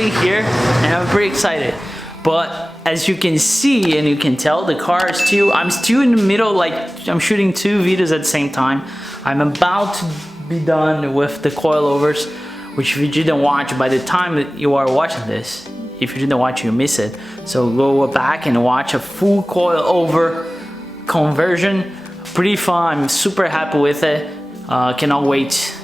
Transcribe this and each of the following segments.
finally here and I'm pretty excited. But as you can see and you can tell, the car is still, I'm still in the middle, like I'm shooting 2 videos at the same time. I'm about to be done with the coilovers, which if you didn't watch by the time that you are watching this, if you didn't watch, you miss it. So go back and watch a full coilover conversion. Pretty fun, I'm super happy with it. Cannot wait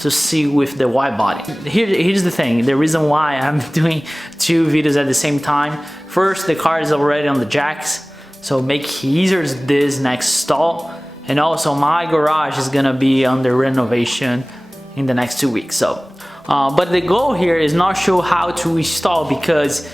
to see with the wide body. Here's the thing, the reason why I'm doing 2 videos at the same time. First, the car is already on the jacks, so make easier this next stall. And also my garage is gonna be under renovation in the next 2 weeks. So, but the goal here is not show how to install, because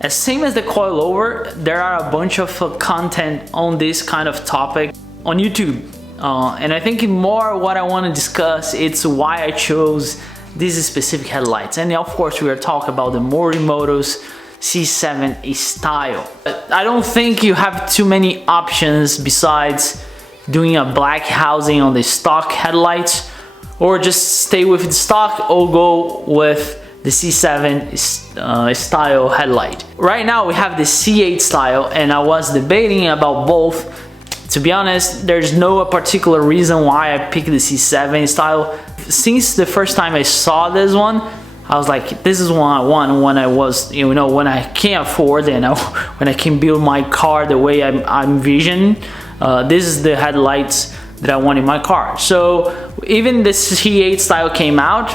as same as the coilover, there are a bunch of content on this kind of topic on YouTube. And I think more what I want to discuss, it's why I chose these specific headlights. And of course we are talking about the Morimoto's C7 style. I don't think you have too many options besides doing a black housing on the stock headlights, or just stay with the stock or go with the C7 style headlight. Right now we have the C8 style, and I was debating about both. To be honest, there's no particular reason why I picked the C7 style. Since the first time I saw this one, I was like, this is one I want when I was, you know, when I can't afford and when I can build my car the way I'm envisioning. This is the headlights that I want in my car. So even the C8 style came out,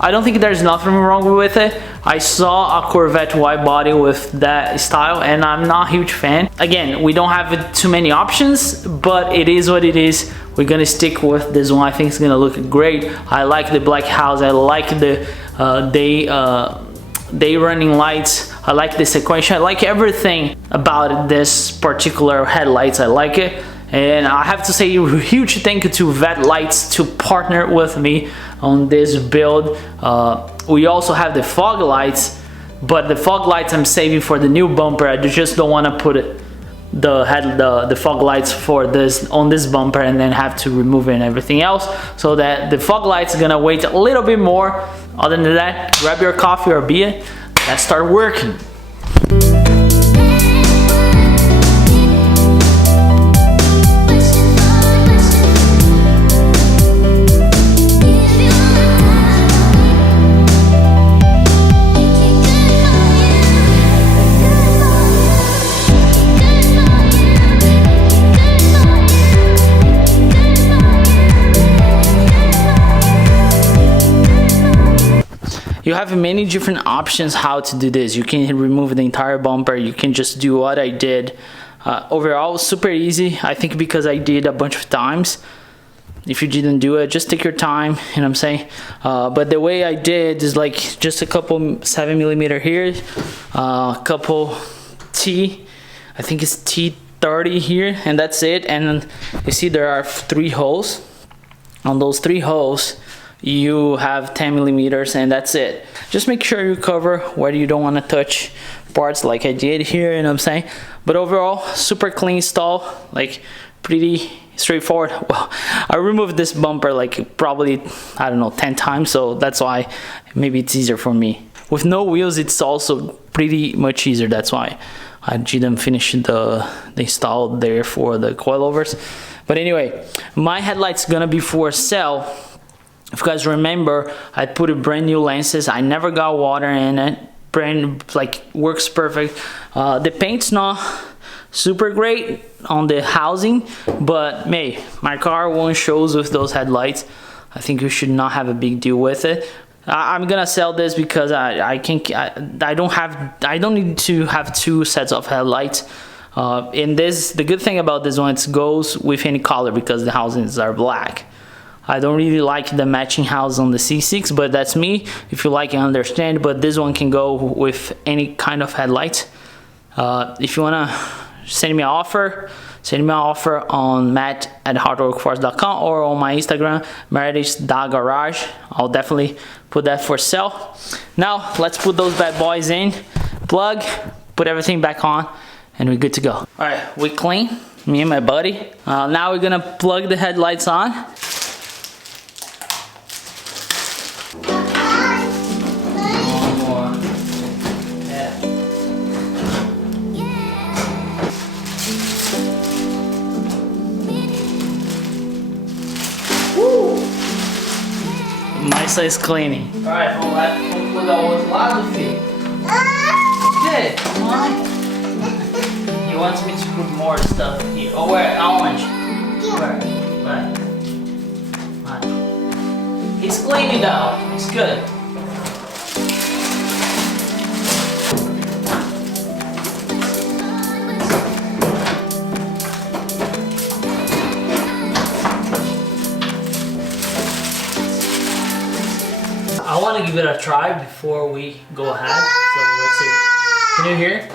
I don't think there's nothing wrong with it. I saw a Corvette wide body with that style and I'm not a huge fan. Again, we don't have too many options, but it is what it is. We're gonna stick with this one. I think it's gonna look great. I like the black house. I like the day running lights. I like the sequential. I like everything about this particular headlights. I like it. And I have to say a huge thank you to Vet Lights to partner with me on this build. We also have the fog lights, but the fog lights I'm saving for the new bumper. I just don't want to put the fog lights for this on this bumper and then have to remove it and everything else. So that the fog lights are gonna wait a little bit more. Other than that, grab your coffee or beer. Let's start working. You have many different options how to do this. You can remove the entire bumper. You can just do what I did. Overall, super easy. I think because I did a bunch of times. If you didn't do it, just take your time, you know what I'm saying? But the way I did is like just a couple 7mm here, a couple I think it's T30 here, and that's it. And you see there are 3 holes. On those 3 holes, you have 10mm, and that's it. Just make sure you cover where you don't want to touch parts like I did here, you know what I'm saying? But overall, super clean install, like pretty straightforward. Well, I removed this bumper like probably, I don't know, 10 times, so that's why maybe it's easier for me. With no wheels, it's also pretty much easier. That's why I didn't finish the install there for the coilovers. But anyway, my headlight's gonna be for sale. If you guys remember, I put a brand new lenses. I never got water in it. Brand, like, works perfect. The paint's not super great on the housing, but hey, my car won't shows with those headlights. I think you should not have a big deal with it. I'm gonna sell this because I don't need to have 2 sets of headlights. In this, the good thing about this one, it goes with any color because the housings are black. I don't really like the matching house on the C6, but that's me. If you like, I understand, but this one can go with any kind of headlight. If you wanna send me an offer on matt@hardworkforce.com or on my Instagram, meredith.garage. I'll definitely put that for sale. Now, let's put those bad boys in, plug, put everything back on, and we're good to go. All right, we clean, me and my buddy. Now we're gonna plug the headlights on. My size cleaning. Alright, vamos mudar o outro lado, filho. Good, come on. He wants me to put more stuff here. Oh, where? Orange. Where? Right. It's cleaning though. It's good. I want to give it a try before we go ahead. So let's see. Can you hear?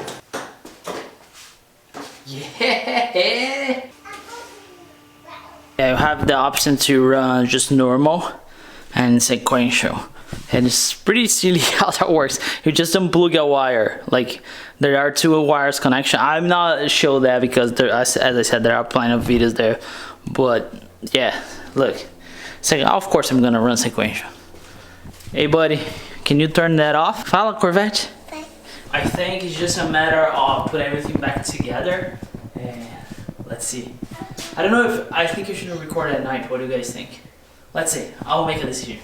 Yeah. You have the option to run just normal and sequential. And it's pretty silly how that works. You just unplug a wire. Like there are two wires connection. I'm not sure that because there, as I said, there are plenty of videos there. But yeah, look. So of course I'm gonna run sequential. Hey buddy, can you turn that off? Fala, Corvette. Okay. I think it's just a matter of putting everything back together. And let's see. I don't know if, I think you should record at night. What do you guys think? Let's see, I'll make a decision.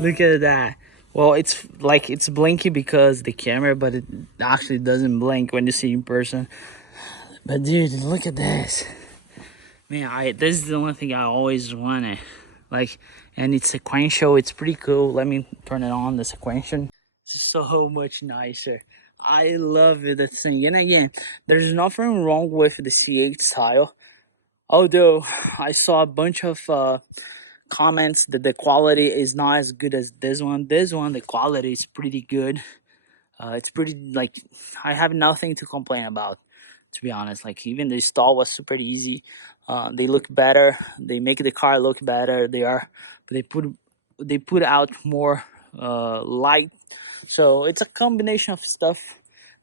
Look at that. Well, it's like it's blinky because the camera, but it actually doesn't blink when you see in person. But dude, look at this. Man, this is the only thing I always wanted. Like, and it's sequential. It's pretty cool. Let me turn it on, the sequential. It's so much nicer. I love it, that thing. And again, there's nothing wrong with the C8 style. Although I saw a bunch of comments that the quality is not as good as this one. This one, the quality is pretty good. It's pretty, like, I have nothing to complain about, to be honest. Like, even the install was super easy. They look better. They make the car look better. They put out more light. So it's a combination of stuff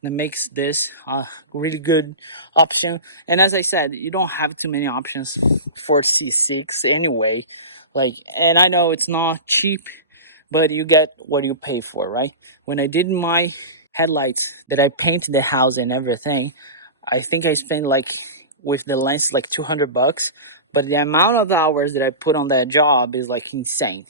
that makes this a really good option. And as I said, you don't have too many options for C6 anyway. Like, and I know it's not cheap, but you get what you pay for, right? When I did my headlights that I painted the house and everything, I think I spent like with the lens like $200, but the amount of hours that I put on that job is like insane.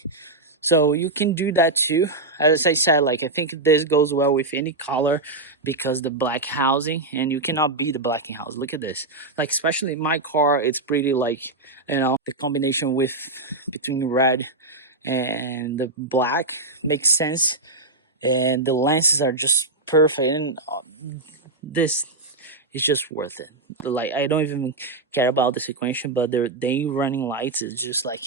So you can do that too. As I said, like, I think this goes well with any color because the black housing, and you cannot beat the black house. Look at this. Like, especially in my car, it's pretty, like, you know, the combination with between red and the black makes sense. And the lenses are just perfect. And this is just worth it. Like, I don't even care about the sequential, but the day running lights is just like,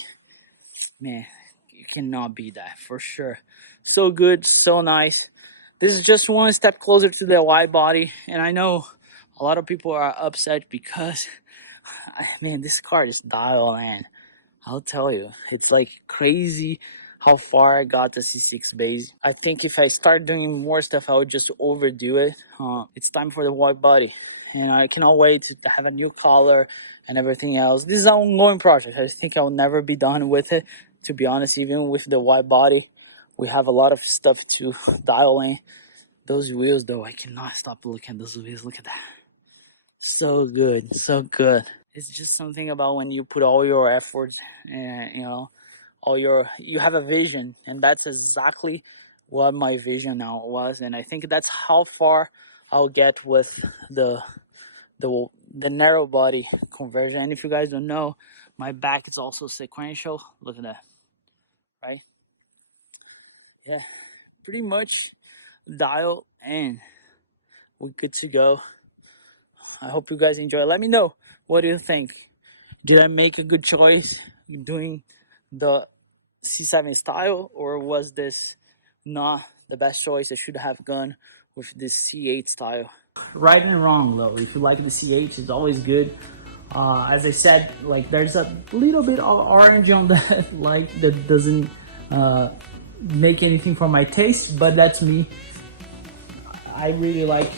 man, you cannot beat that for sure. So good, so nice. This is just one step closer to the wide body, and I know a lot of people are upset because, man, this car is dialed in. I'll tell you, it's like crazy how far I got the C6 base. I think if I start doing more stuff, I would just overdo it. It's time for the wide body, and I cannot wait to have a new color and everything else. This is an ongoing project. I think I'll never be done with it, to be honest. Even with the wide body, we have a lot of stuff to dial in. Those wheels, though, I cannot stop looking at those wheels. Look at that. So good, so good. It's just something about when you put all your effort and, you know, you have a vision, and that's exactly what my vision now was. And I think that's how far I'll get with the narrow body conversion. And if you guys don't know, my back is also sequential. Look at that, right? Yeah, pretty much dial in. We're good to go. I hope you guys enjoy. Let me know, what do you think? Did I make a good choice doing the C7 style, or was this not the best choice? I should have gone with this C8 style. Right and wrong though, if you like the C8, it's always good. As I said, like, there's a little bit of orange on that light that doesn't make anything for my taste, but that's me. I really like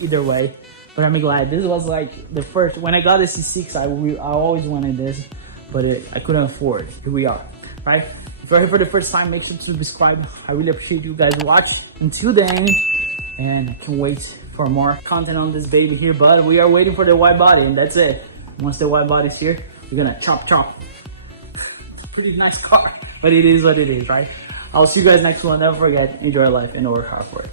either way, but I'm glad. This was like the first, when I got the C6, I always wanted this, but I couldn't afford. Here we are, right? If you're here for the first time, make sure to subscribe. I really appreciate you guys watch until the end, and I can't wait for more content on this baby here, but we are waiting for the wide body, and that's it. Once the wide body's here, we're gonna chop. Pretty nice car, but it is what it is, right? I'll see you guys next one. Never forget, enjoy life and work hard for it.